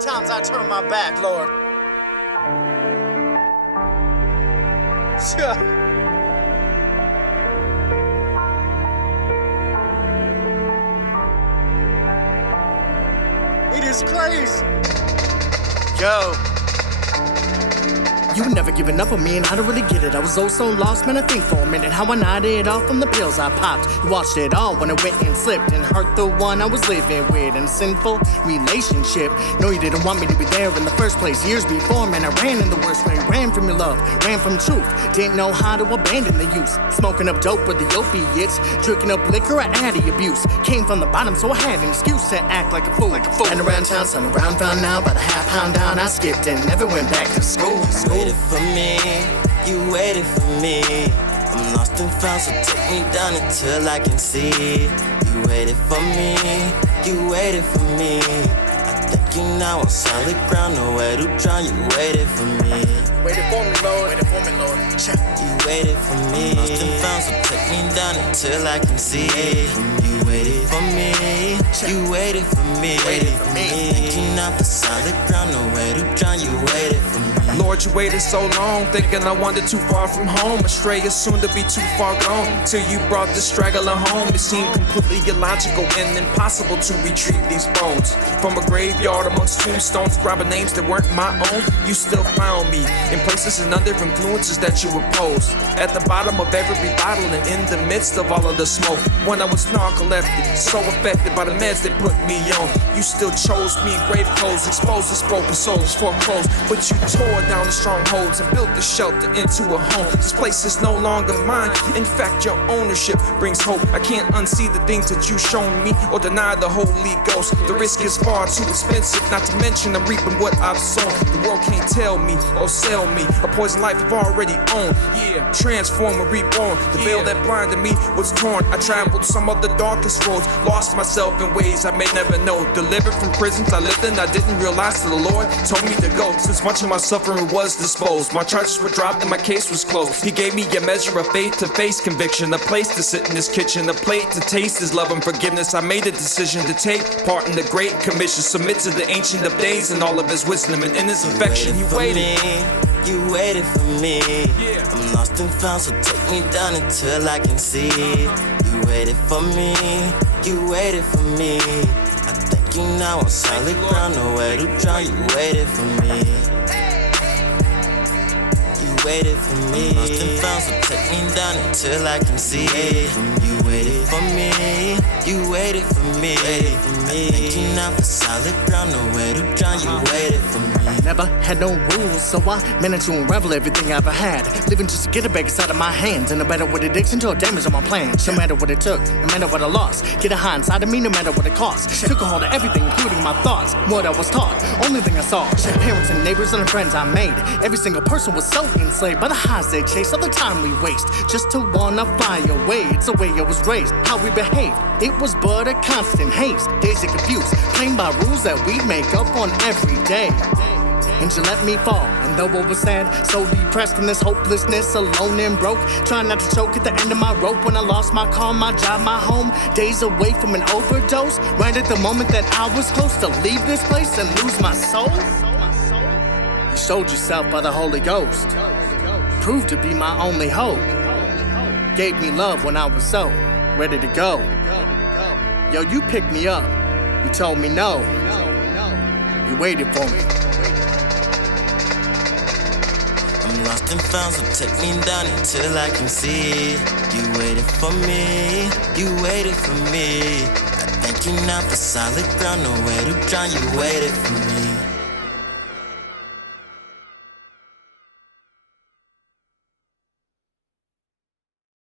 times I turned my back, Lord. It is crazy. Yo. You never giving up on me and I don't really get it. I was so lost, man, I think for a minute how I nodded off from the pills I popped. You watched it all when I went and slipped and hurt the one I was living with in a sinful relationship. No, you didn't want me to be there in the first place. Years before, man, I ran in the worst way. Ran from your love, ran from truth. Didn't know how to abandon the use. Smoking up dope with the opiates. Drinking up liquor, I had the abuse. Came from the bottom, so I had an excuse to act like a fool. And around town, son around found now. About a half pound down, I skipped and never went back to school. Waited for me, you waited for me. I'm lost and found, so take me down until I can see. You waited for me, you waited for me. I think you now on solid ground, nowhere to drown. You waited for me. Waited for me, Lord. Waited for me, Lord. You waited for me. Lost and found, so take me down until I can see. You waited for me, you waited for me. Think you now for solid ground, nowhere to drown. You waited for me. Lord, you waited so long, thinking I wandered too far from home. Astray is soon to be too far gone. Till you brought the straggler home. It seemed completely illogical and impossible to retrieve these bones from a graveyard amongst tombstones, grabbing names that weren't my own. You still found me in places and under influences that you opposed. At the bottom of every bottle and in the midst of all of the smoke. When I was narcoleptic, so affected by the meds they put me on. You still chose me in grave clothes, exposed as broken souls, foreclosed. But you tore down the strongholds and built the shelter into a home. This place is no longer mine. In fact, your ownership brings hope. I can't unsee the things that you've shown me or deny the Holy Ghost. The risk is far too expensive, not to mention I'm reaping what I've sown. The world can't tell me or sell me a poison life I've already owned. Yeah, transform and reborn. The veil that blinded me was torn. I traveled some of the darkest roads, lost myself in ways I may never know. Delivered from prisons I lived in, I didn't realize till the Lord told me to go. Since much of my suffering was disposed, my charges were dropped and my case was closed. He gave me a measure of faith to face conviction, a place to sit in his kitchen, a plate to taste his love and forgiveness. I made a decision to take part in the Great Commission, submit to the Ancient of Days and all of his wisdom, and in his affection he waited. You waited for me. I'm lost and found, so take me down until I can see. You waited for me, you waited for me. I think you now on solid ground, nowhere to drown. You waited for me. You waited for me. Lost and found, so take me down until I can see. You waited for me, you waited for me. I think you now for solid ground, nowhere to drown. You waited for me. Never had no rules, so I managed to unravel everything I ever had. Living just to get it back inside of my hands. And no matter what addiction to or damage on my plans. No matter what it took, no matter what I lost. Get a high inside of me, no matter what it cost. Took a hold of everything, including my thoughts. What I was taught, only thing I saw. Parents and neighbors and the friends I made. Every single person was so enslaved by the highs they chase. All the time we waste, just to wanna fly away. It's the way I was raised, how we behaved. It was but a constant haste. Days are confused, playing by rules that we make up on every day. And you let me fall, and though I was sad, so depressed in this hopelessness, alone and broke, trying not to choke at the end of my rope when I lost my car, my job, my home, days away from an overdose, right at the moment that I was close to leave this place and lose my soul. You showed yourself by the Holy Ghost, proved to be my only hope, gave me love when I was so ready to go. Yo, you picked me up, you told me no, you waited for me. I'm lost and found, so take me down until I can see. You waited for me, you waited for me. I thank you now for solid ground, nowhere to drown. You waited for me.